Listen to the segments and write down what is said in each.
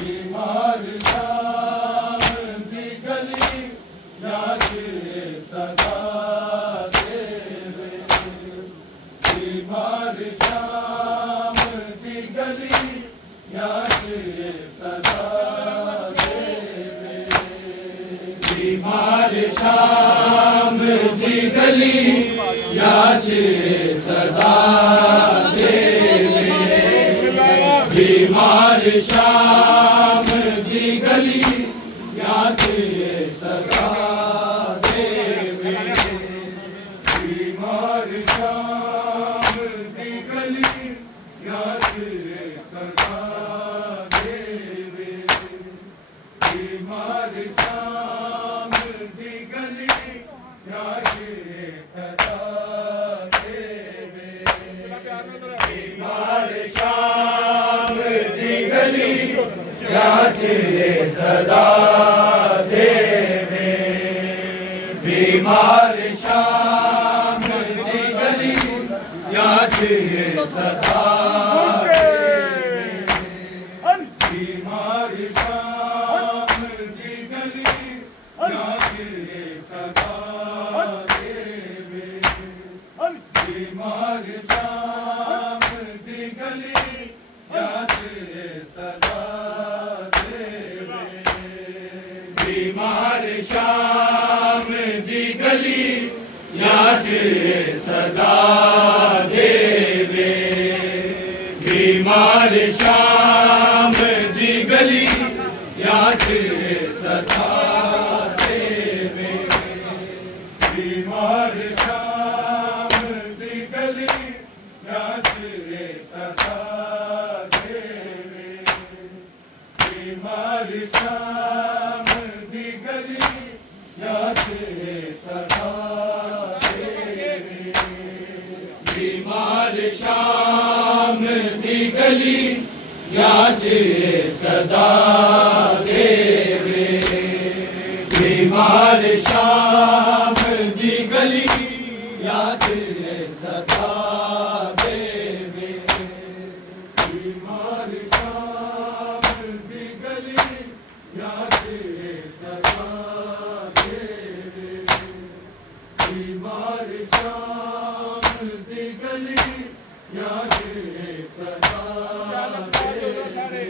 बीमार शाम दी गली याद सदा देवे बीमार शाम दी गली याद सदा देवे बीमार शाम दी गली याद सदा देवे बीमार शाम दी गली याद सदा देवे बीमार शाम दी गली याद सदा देवे बीमार शाम दी गली याद सदा देवे बीमार शाम दी गली याद सदा देवे बीमार शाम दी गली याद सदा बीमार शाम दी गली याद सदा देवे बीमार शाम दी गली याद सदा देवे बीमार शाम दी गली याद सदा देवे बीमार शाम दी गली याद सदा देवे बीमार शाम दी गली याद सदा देवे बीमार शाम दी गली याद सदा देवे बीमार शाम दी गली याद सदा देवे बीमार शाम दी गली याद सदा देवे बीमार शाम दी गली याद सदा देवे बीमार शाम दी गली याद सदा देवे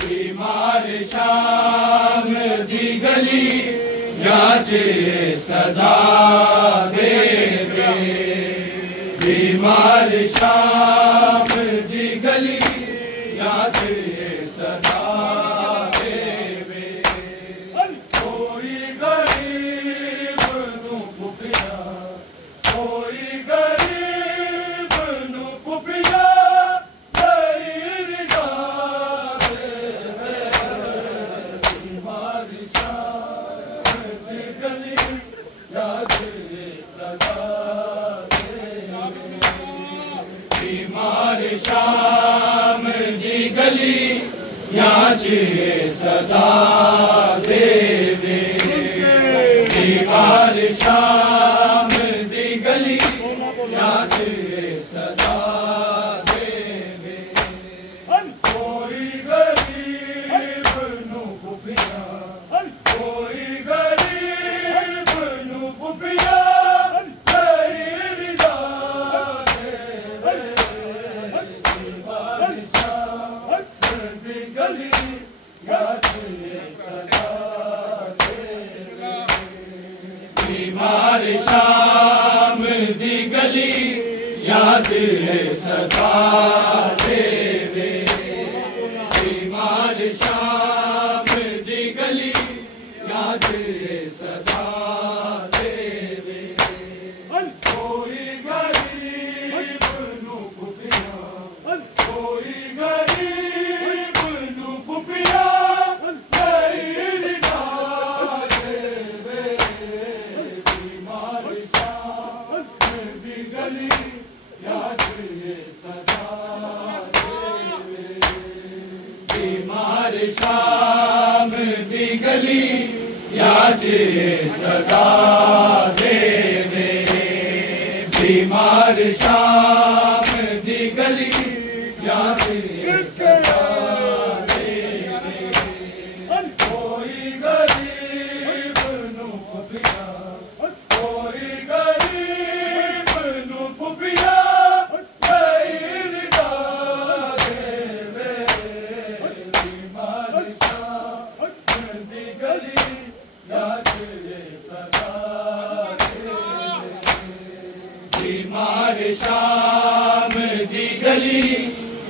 बीमार शाम दी गली याद सदा देवे बीमार शाम दी गली याद सदा देवे कोई गरीब नू पुपिया कोई गरीब नू पुपिया बीमार शाम दी गली याद सदा बीमार शाम दी गली याद सदा देवे बीमार शाम दी गली याद सदा देवे कोई गरीब नू पुपिया कोई गरीब नू पुपिया बीमार शाम दी गली याद सदा देवे बीमार शाम दी गली याद सदा देवे कोई गरीब नू पुपिया कोई गरीब नू पुपिया बीमार शाम दी गली याद सदा देवे बीमार शाम दी गली याद सदा देवे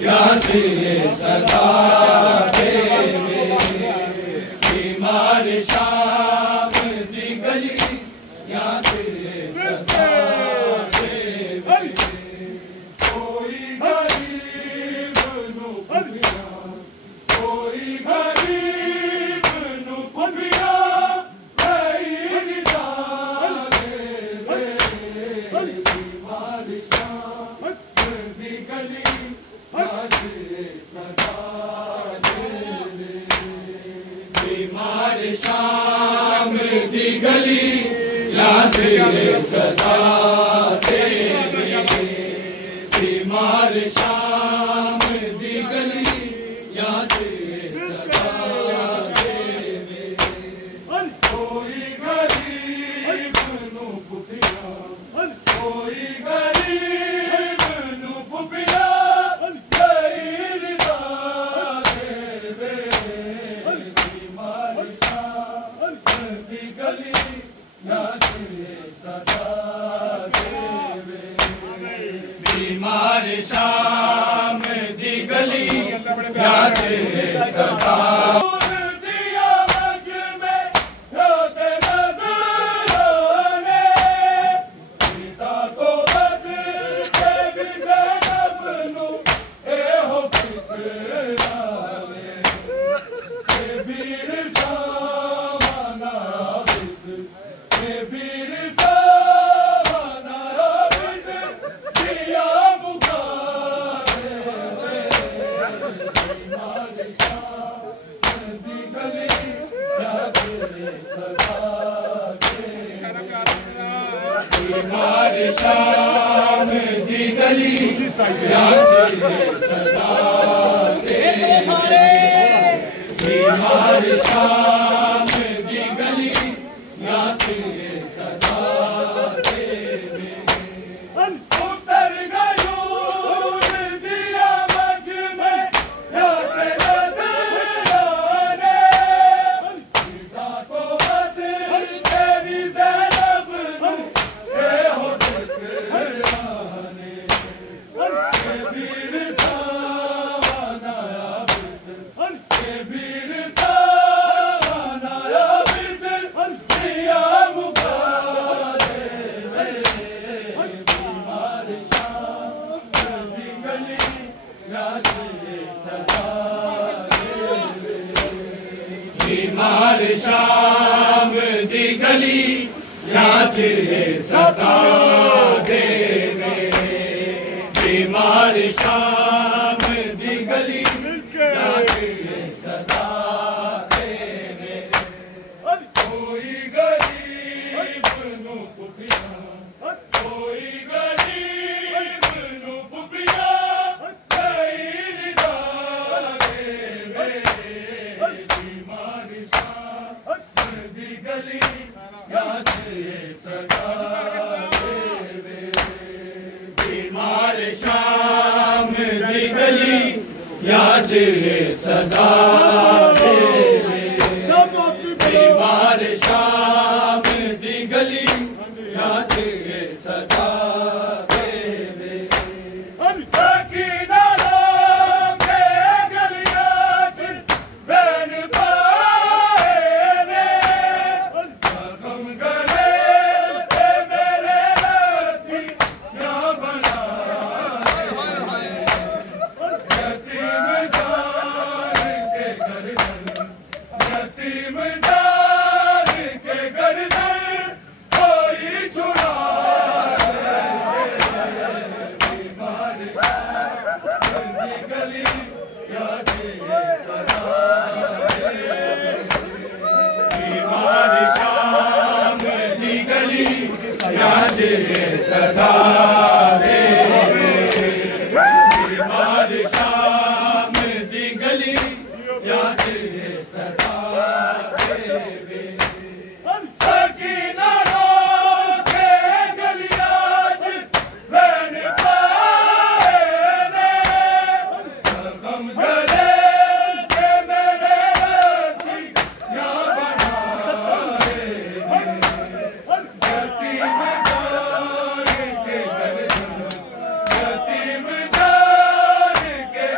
याद ये सदा देवे बीमार शाम दी गली याद ये सदा देवे कोई गरीब नू पुछिया कोई गरीब नू पुछिया नहीं देवे बीमार शाम दी गली याद ये सदा देवे बीमार शाम दी गली याद ये सदा देवे बीमार शाम दी गली याद ये सदा देवे कोई गरीब नू पुछिया कोई गरीब नू पुछिया नहीं देवे बीमार शाम दी गली याद ये सदा देवे बीमार शाम दी गली याद ये सदा दिया मग में रोते नजरों ने पिता को बदल के भी जन्म नू ए हो फिक्रावे ए वीर सावना बिद ए वीर सावना बिद दिया मुकारे बीमार शाम दी गली याद ये सदा देवे बीमार शाम दी गली याद ये सदा देवे बीमार शाम दी गली याद ये सदा देवे उतर गयूर दिया मझ में रोते नजरों ने पिता को बदल के भी जन्म नू ए हो फिक्राने ए वीर सावना बिद ए वीर सावना बिद दिया मुकारे बीमार शाम दी गली याद ये सदा देवे बीमार शाम दी गली याद ये सदा देवे बीमार शाम दी गली याद ये सदा देवे कोई गरीब नू पुछिया कोई गरीब नू पुछिया नहीं देवे बीमार शाम दी गली याद ये सदा देवे बीमार शाम दी गली याद ये सदा देवे बीमार शाम दी गली याद ये सदा देवे सकीना के गलियां च बैन पाए ने जख्म गले ते मेरे रस्सी ना बनाए यतीम जान के गर्दन यतीम जान के गर्दन कोई छुड़ाए बीमार शाम दी गली याद ये सदा देवे बीमार शाम दी गली याद ये सदा देवे बीमार शाम दी गली याद ये सदा देवे सकीना के गलियां च बैन पाए ने जख्म गले ते मेरे रस्सी ना बनाए यतीम जान के गर्दन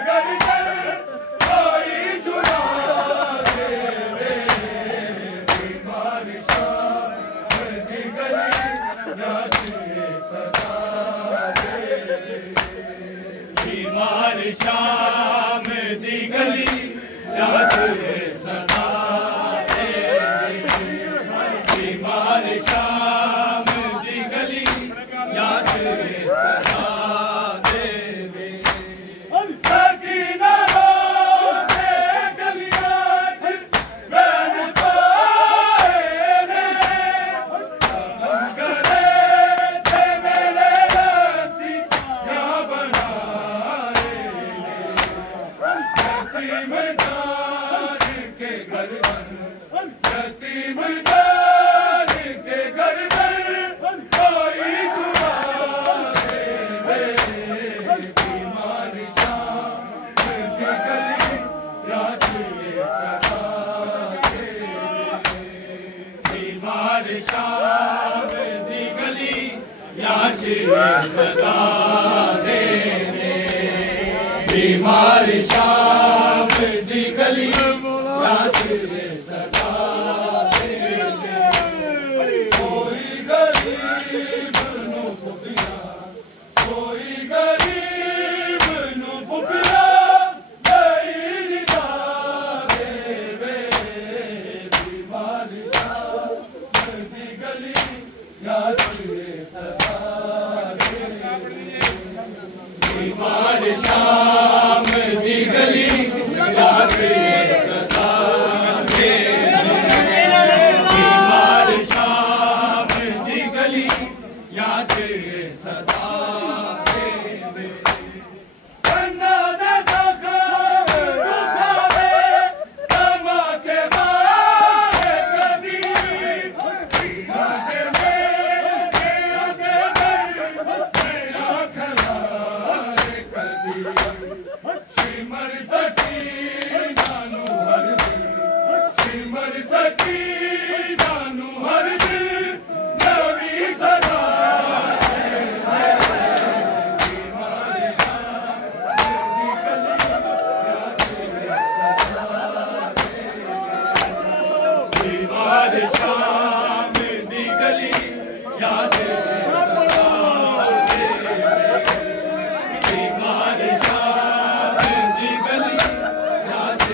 याद सदा बीमार शाम दी गली याद सदा देवे सकीना रोते गलियां च बैन पाए ने करे ते मेरे रसी या बनाए यतीम जान के गर्दन यतीम जान के गर्दन कोई छुड़ा दे बीमार शाम की गली याद सदा बीमार शाम दी गली याद सदा बीमार शाम दी गली याद सदा कोई गरीब नू पुपिया कोई गरीब नू पुपिया नहीं निदा देवे बीमार शाम दी गली याद सदा बीमार शाम दी गली याद सदा बीमार शाम दी गली याद सदा कन्ना दे जख्म दुखावे तमाचे मारे कदी सीना दे मेरे आगे मेरा खला शिमर सकीना नू हर दिल शिमर सकीना नू हर दिल नवी सदा बीमार शाम दी गली याद बीमार शाम दी गली याद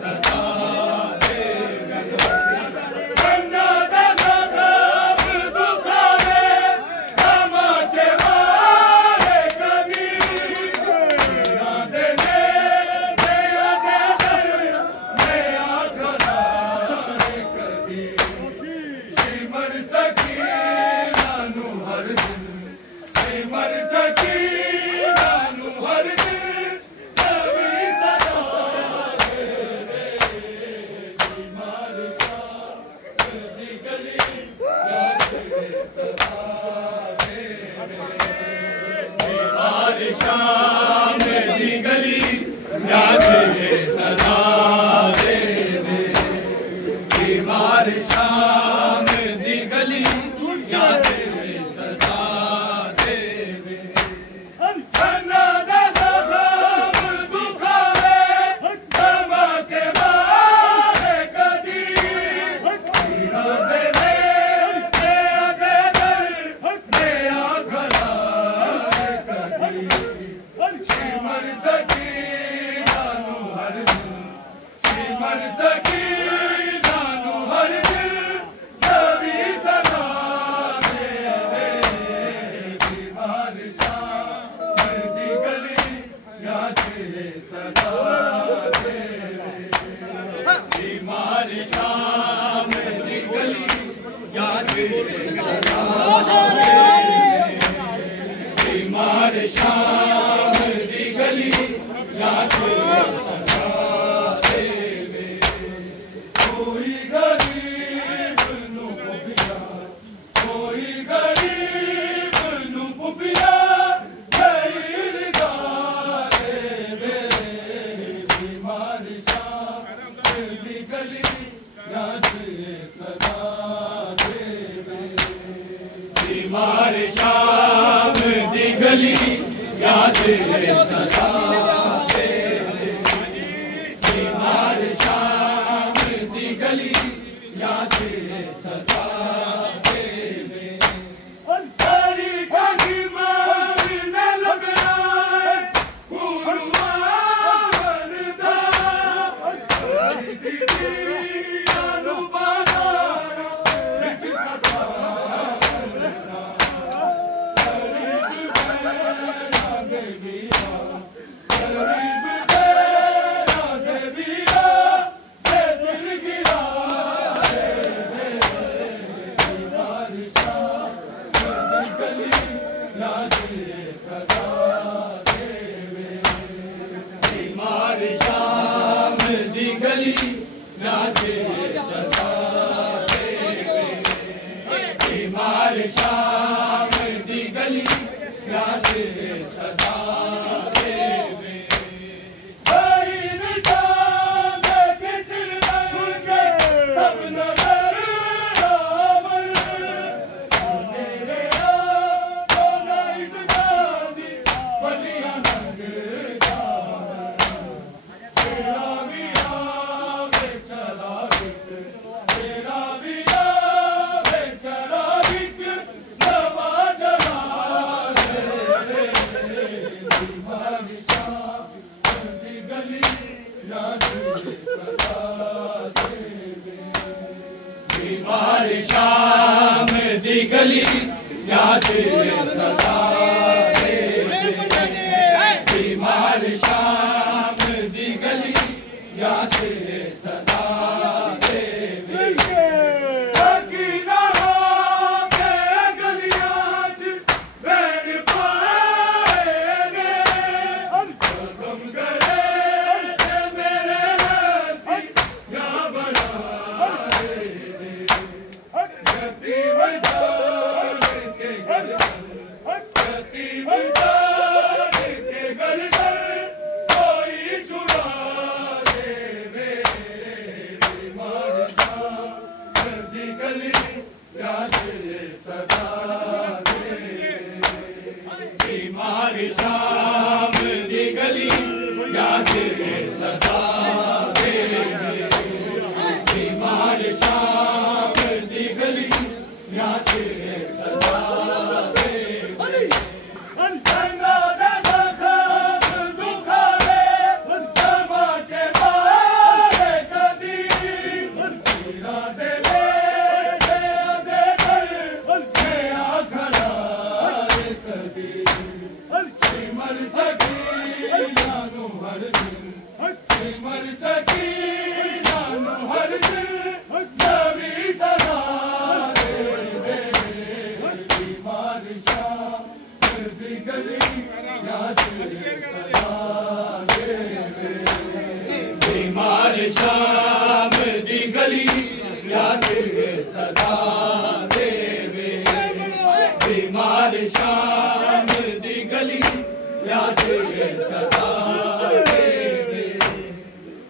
सदा कन्ना दा जख्म दुखावे तमाचे मारे कदी सीना दे मेरे आगे मैं आखला कदी शिमर सकीना नू हर दिल शिमर सकीना नू हर दिल नवी सदा बीमार शाम दी गली याद सदा बीमार शाम दी गली याद सदा बीमार शाम दी गली याद सदा कन्ना दा जख्म दुखावे तमाचे मारे कदी सीना दे मेरे आगे मेरा खला कदी शिमर सकीना नू हर दिल शिमर सकीना नू हर दिल नवी सदा बीमार शाम दी गली याद सदा बीमार शाम दी गली याद सदा बीमार शाम दी गली याद सदा कोई गरीब नू पुपिया कोई गरीब नू पुपिया नहीं निदा देवे बीमार शाम दी गली याद सदा बीमार शाम दी गली याद सदा बीमार शाम दी गली याद सदा गली याचे सदा देवे बीमार शाम दी गली याचे सदा देवे भाई निशान से सिर बन के सब नजर रावण मेरे आपको नहीं सजाती बलियां नंग तेरा भी आवे चला बिक तेरा भी आवे चला बिक नवा जला बीमारी शाम दी गली याद सदा देवे बीमारी शाम दी गली याद सदा देवे बीमार शाम दी गली याद सदा देवे सकीना के गलियां च बैठ पाए ने गम गए मेरे हंसी या बनाए यतीम जान के घर यतीम जान के घर कोई छुड़ा देवे बीमार शाम दी गली याद सदा देवे बीमार शाम दी गली याद सदा देवे बीमार शाम दी गली याद सदा देवे गंगा दादा खाब दुखावे तमाचे मारे कदी जीरा दे दे कर मैं आखड़ा कदी मर सकी नानू हर दिन मर सकी नानू हर दिन नवी सदा देवे बीमार शाम दी गली याद सदा देवे बीमार शाम दी गली याद सदा देवे बीमार शाम दी गली याद सदा देवे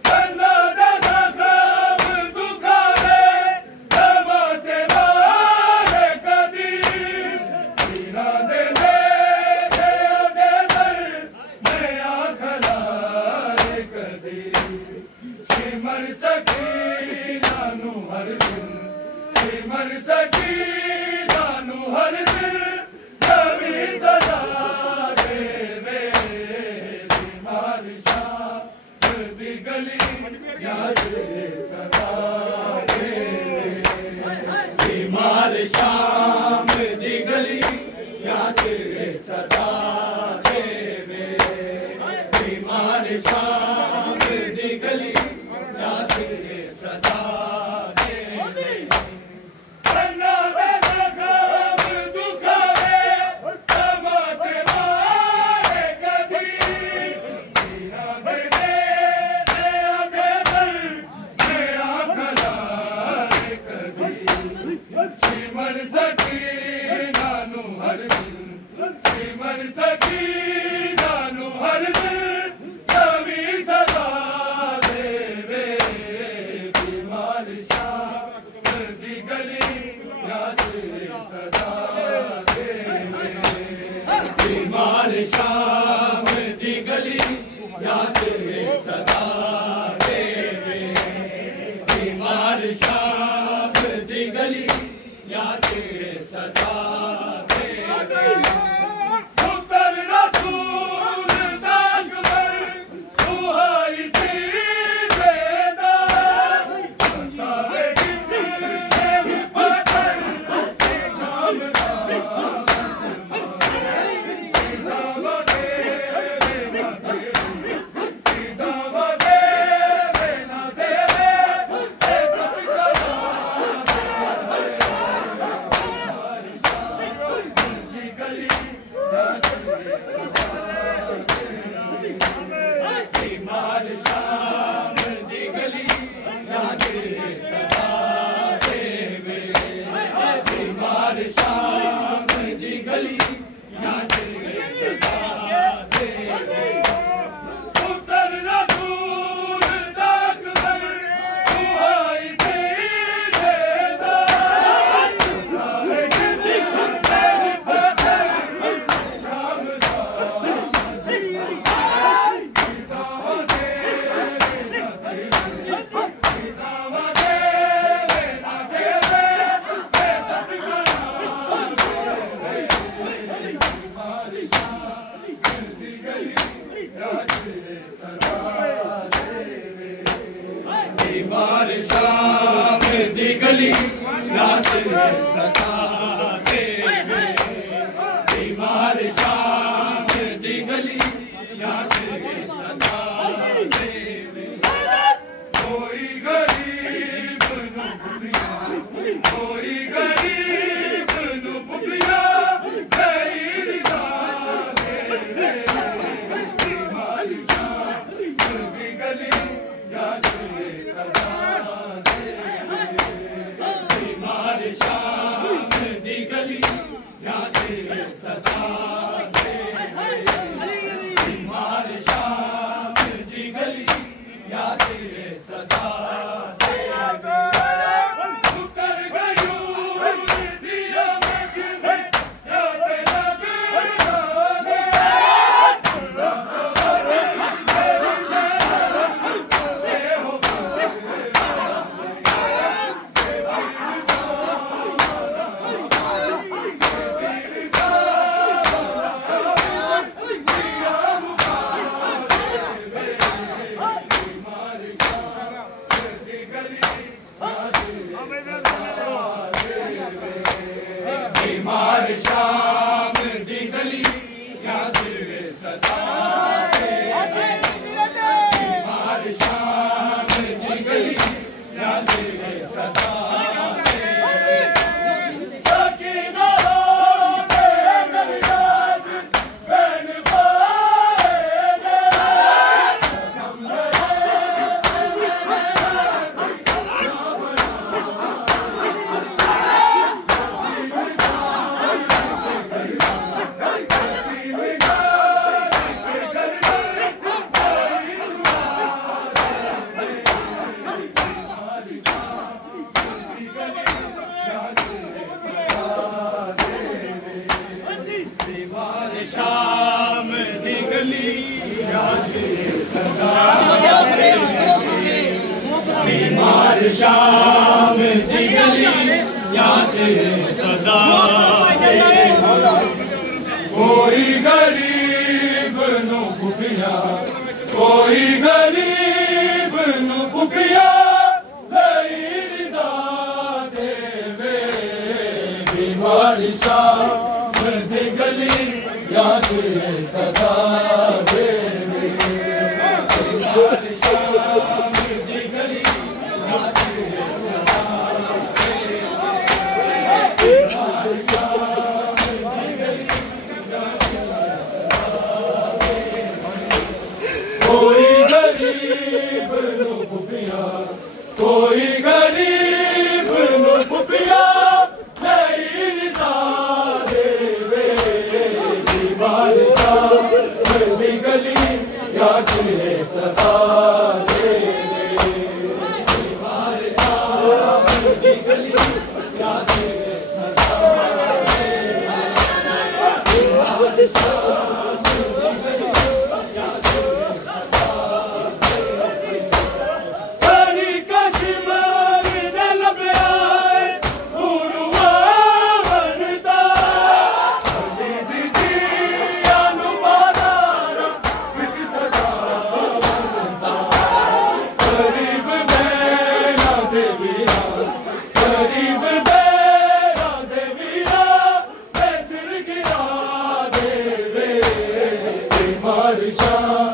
गंगा दादा खाब दुखावे तमाचे मारे कदी जीरा दे दे कर मैं आखड़ा कदी मर सकी नानू हर दिन मर सकी नानू हर दिन कभी सदा देवे बीमार शाम दी गली याद सदा देवे बीमार शाम दी गली याद सदा देवे बीमार शाम दी गली याद सदा देवे गंगा दादा खाब दुखावे तमाचे मारे कदी जीरा दे दे कर मैं आखड़ा कदी मर सकी नानू हर दिन मर सकी नानू हर दिन कभी सदा देवे बीमार बीमार शाम दी गली याद सदा देवे बीमार शाम दी गली याद सदा देवे कोई गरीब नु पुपिया कोई गरीब नु पुपिया गई देवे बीमार शाम दी गली याद सदा बीमार शाम दी गली याद सदा बीमार शाम दी गली याद सदा उतर गयो दिया मच में याद बीमार शाम दी गली याद सदा बीमार शाम दी गली याद सदा सकीना के दरियाज बन शाम दी गली याद सदा बीमार शाम दी गली याद सदा कोई गरीब नु पुपिया कोई गरीब नु पुपिया गई देवे बीमार शाम दी गली याद सदा देवे बीमार शाम दी गली याद सदा बीमार शाम दी गली कोई गरीब नु पुपिया कोई गरीब नु पुपिया नहीं देवे बीमार शाम दी गली याद सदा देवे बीमार शाम दी गली याद सदा बीमार शाम दी गली याद सदा कनी कश्मीर न लभे आए उरुआ बनता दी गली याद सदा देवे बीमार शाम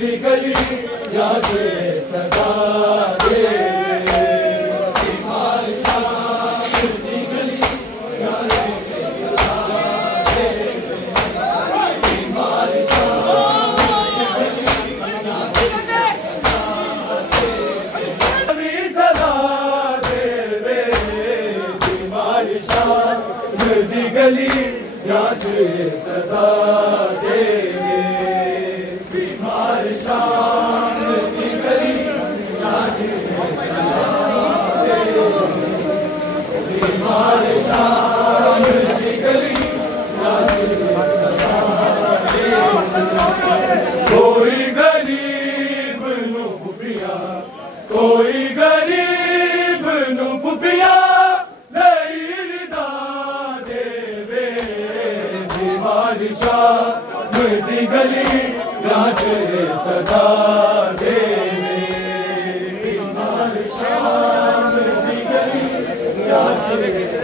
दी गली याद सदा देवे बीमार शाम दी गली याद सदा देवे बीमार शाम दी गली याद सदा देवे बीमार शाम दी गली याद सदा बीमार शाम दी गली याद सदा कोई गरीब नु पुपिया कोई गरीब नु पुपिया नहीं देवे बीमार शाम दी गली याद सदा देवे बीमार राधे